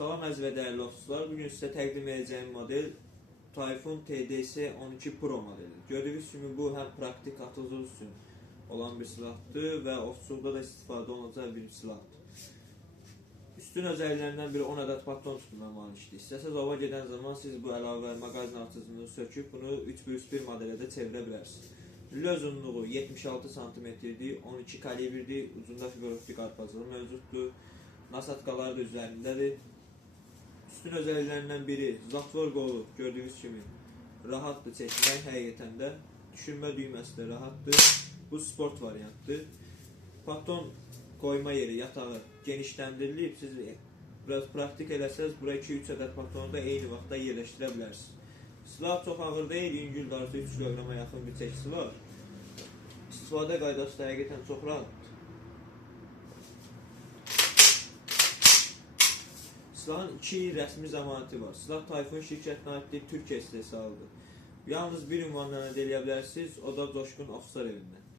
Salam əziz və dəyərli dostlar, bugün sizə təqdim edəcəyim model Tayfun TDS 12 Pro modelidir. Gördüyünüz kimi bu həm praktik atıcı üçün olan bir silahdır və ovçuluqda da istifadə olunacaq bir silahdır. Üstün özelliklerinden biri 10 adet patron tutulma malikdir. İstəsəz ova gedən zaman siz bu əlavə maqazin artıcını söküb bunu 3x1 modelə də çevirə bilərsiniz. Lülə uzunluğu 76 cm-dir, 12 kalibrdir, ucunda fiberoptik arpacığı mövcuddur. Nasatkalar da üzərindədir. Üstün özelliklerinden biri zatvor qolu gördüyünüz kimi rahatdır çəkmək, həqiqətən də düşürmə düyməsi də rahatdır. Bu sport variantdır. Patron koyma yeri, yatağı genişləndirilib. Siz biraz praktik eləsəz, buraya 2-3 ədəd patronu da eyni vaxtda yerləşdirə bilərsiniz. Silah çox ağır deyil, yüngül darısı 3 kg yaxın bir çəkisi var. İstifadə qaydası da həqiqətən çox rahatdır. Silahın 2 rəsmi zəmanəti var. Silah Tayfun şirkətinə aiddir, Türkiyə istehsalıdır. Yalnız bir ünvanla əldə edə bilərsiniz, o da Coşqun Ofisar evindən.